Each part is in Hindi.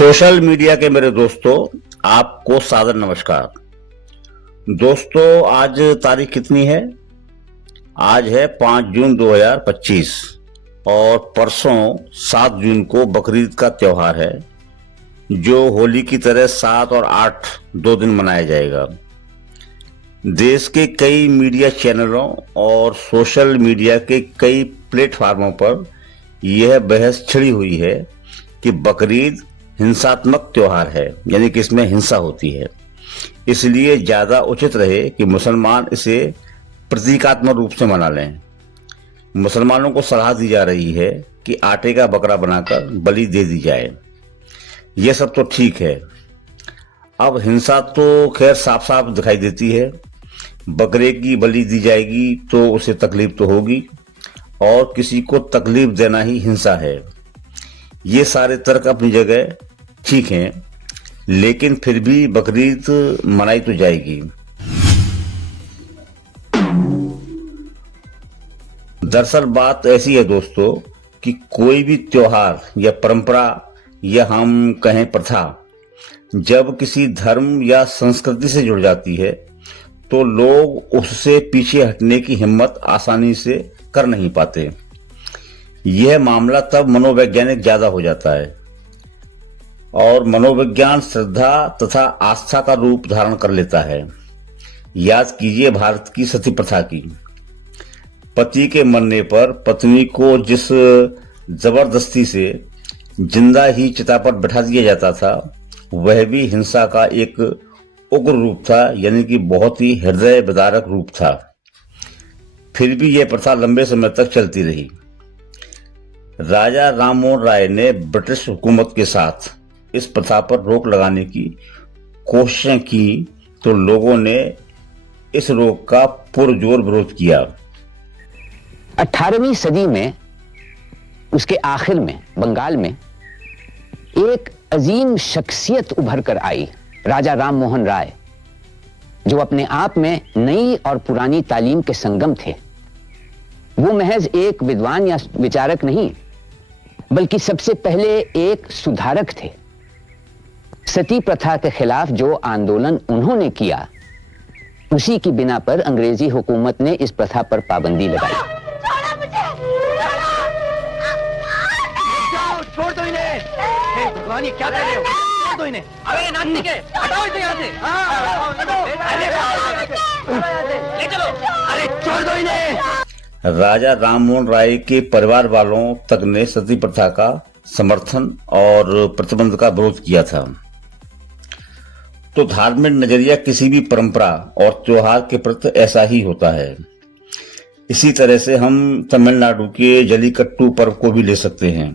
सोशल मीडिया के मेरे दोस्तों, आपको सादर नमस्कार। दोस्तों, आज तारीख कितनी है? आज है 5 जून 2025 और परसों 7 जून को बकरीद का त्योहार है, जो होली की तरह 7 और 8 2 दिन मनाया जाएगा। देश के कई मीडिया चैनलों और सोशल मीडिया के कई प्लेटफार्मों पर यह बहस छिड़ी हुई है कि बकरीद हिंसात्मक त्योहार है, यानी कि इसमें हिंसा होती है। इसलिए ज्यादा उचित रहे कि मुसलमान इसे प्रतीकात्मक रूप से मना लें। मुसलमानों को सलाह दी जा रही है कि आटे का बकरा बनाकर बलि दे दी जाए। यह सब तो ठीक है। अब हिंसा तो खैर साफ साफ दिखाई देती है। बकरे की बलि दी जाएगी तो उसे तकलीफ तो होगी, और किसी को तकलीफ देना ही हिंसा है। ये सारे तर्क अपनी जगह ठीक हैं, लेकिन फिर भी बकरीद मनाई तो जाएगी। दरअसल बात ऐसी है दोस्तों कि कोई भी त्योहार या परंपरा या हम कहें प्रथा जब किसी धर्म या संस्कृति से जुड़ जाती है तो लोग उससे पीछे हटने की हिम्मत आसानी से कर नहीं पाते। यह मामला तब मनोवैज्ञानिक ज्यादा हो जाता है, और मनोविज्ञान श्रद्धा तथा आस्था का रूप धारण कर लेता है। याद कीजिए भारत की सती प्रथा की। पति के मरने पर पत्नी को जिस जबरदस्ती से जिंदा ही चिता पर बैठा दिया जाता था, वह भी हिंसा का एक उग्र रूप था, यानी कि बहुत ही हृदय विदारक रूप था। फिर भी यह प्रथा लंबे समय तक चलती रही। राजा राममोहन राय ने ब्रिटिश हुकूमत के साथ इस प्रथा पर रोक लगाने की कोशिशें की तो लोगों ने इस रोक का पुरजोर विरोध किया। 18वीं सदी में उसके आखिर में बंगाल में एक अजीम शख्सियत उभर कर आई, राजा राममोहन राय, जो अपने आप में नई और पुरानी तालीम के संगम थे। वो महज एक विद्वान या विचारक नहीं, बल्कि सबसे पहले एक सुधारक थे। सती प्रथा के खिलाफ जो आंदोलन उन्होंने किया, उसी की बिना पर अंग्रेजी हुकूमत ने इस प्रथा पर पाबंदी लगाई। छोड़ दो इन्हें। भगवान, ये क्या कर रहे हो? छोड़ दो इन्हें। अबे नास्तिक है, हटाओ इसे यहाँ से। ले चलो। अरे छोड़ दो इन्हें। राजा राममोहन राय के परिवार वालों तक ने सती प्रथा का समर्थन और प्रतिबंध का विरोध किया था। तो धार्मिक नजरिया किसी भी परंपरा और त्योहार के प्रति ऐसा ही होता है। इसी तरह से हम तमिलनाडु के जल्लीकट्टू पर्व को भी ले सकते हैं।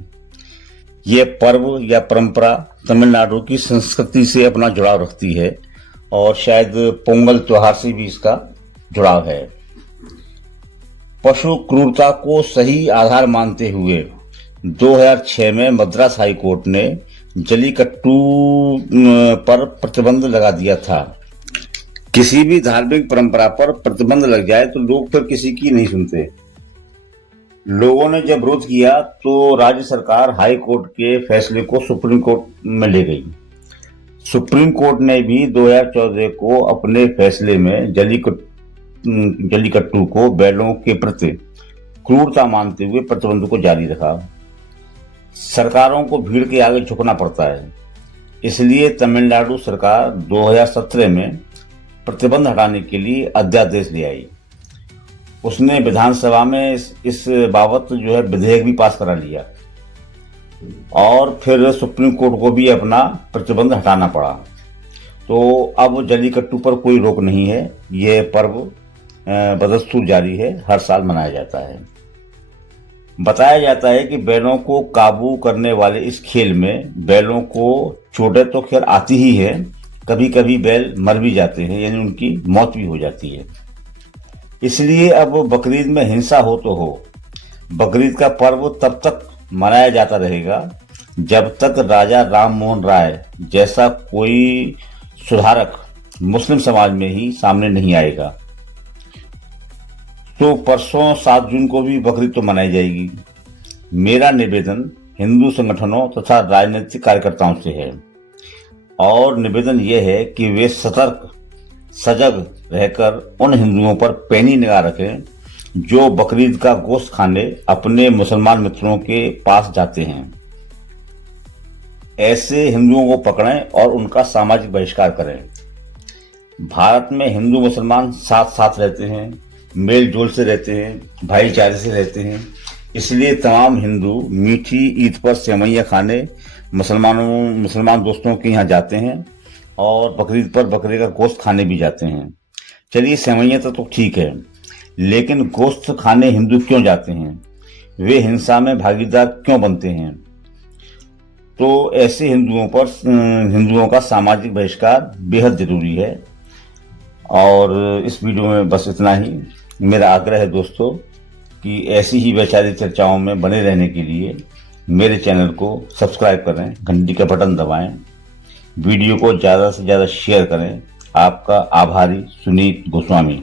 यह पर्व या परंपरा तमिलनाडु की संस्कृति से अपना जुड़ाव रखती है, और शायद पोंगल त्योहार से भी इसका जुड़ाव है। पशु क्रूरता को सही आधार मानते हुए 2006 में मद्रास हाई कोर्ट ने जल्लीकट्टू पर प्रतिबंध लगा दिया था। किसी भी धार्मिक परंपरा पर प्रतिबंध लग जाए तो लोग फिर किसी की नहीं सुनते। लोगों ने जब विरोध किया तो राज्य सरकार हाई कोर्ट के फैसले को सुप्रीम कोर्ट में ले गई। सुप्रीम कोर्ट ने भी 2014 को अपने फैसले में जल्लीकट्टू को बैलों के प्रति क्रूरता मानते हुए प्रतिबंध को जारी रखा। सरकारों को भीड़ के आगे झुकना पड़ता है, इसलिए तमिलनाडु सरकार 2017 में प्रतिबंध हटाने के लिए अध्यादेश ले आई। उसने विधानसभा में इस बाबत जो है विधेयक भी पास करा लिया, और फिर सुप्रीम कोर्ट को भी अपना प्रतिबंध हटाना पड़ा। तो अब जल्लीकट्टू पर कोई रोक नहीं है। यह पर्व बदस्तूर जारी है, हर साल मनाया जाता है। बताया जाता है कि बैलों को काबू करने वाले इस खेल में बैलों को चोटें तो खैर आती ही है, कभी कभी बैल मर भी जाते हैं, यानी उनकी मौत भी हो जाती है। इसलिए अब बकरीद में हिंसा हो तो हो, बकरीद का पर्व तब तक मनाया जाता रहेगा जब तक राजा राममोहन राय जैसा कोई सुधारक मुस्लिम समाज में ही सामने नहीं आएगा। तो परसों 7 जून को भी बकरीद तो मनाई जाएगी। मेरा निवेदन हिंदू संगठनों तथा राजनीतिक कार्यकर्ताओं से है और निवेदन यह है कि वे सतर्क सजग रहकर उन हिंदुओं पर पैनी निगाह रखें जो बकरीद का गोश्त खाने अपने मुसलमान मित्रों के पास जाते हैं। ऐसे हिंदुओं को पकड़ें और उनका सामाजिक बहिष्कार करें। भारत में हिंदू मुसलमान साथ साथ रहते हैं, मेल जोल से रहते हैं, भाईचारे से रहते हैं। इसलिए तमाम हिंदू मीठी ईद पर सेवैयां खाने मुसलमान दोस्तों के यहाँ जाते हैं और बकरीद पर बकरे का गोश्त खाने भी जाते हैं। चलिए सेवैयां तो ठीक है, लेकिन गोश्त खाने हिंदू क्यों जाते हैं? वे हिंसा में भागीदार क्यों बनते हैं? तो ऐसे हिंदुओं का सामाजिक बहिष्कार बेहद जरूरी है। और इस वीडियो में बस इतना ही। मेरा आग्रह है दोस्तों कि ऐसी ही वैचारिक चर्चाओं में बने रहने के लिए मेरे चैनल को सब्सक्राइब करें, घंटी का बटन दबाएं, वीडियो को ज़्यादा से ज़्यादा शेयर करें। आपका आभारी सुनीत गोस्वामी।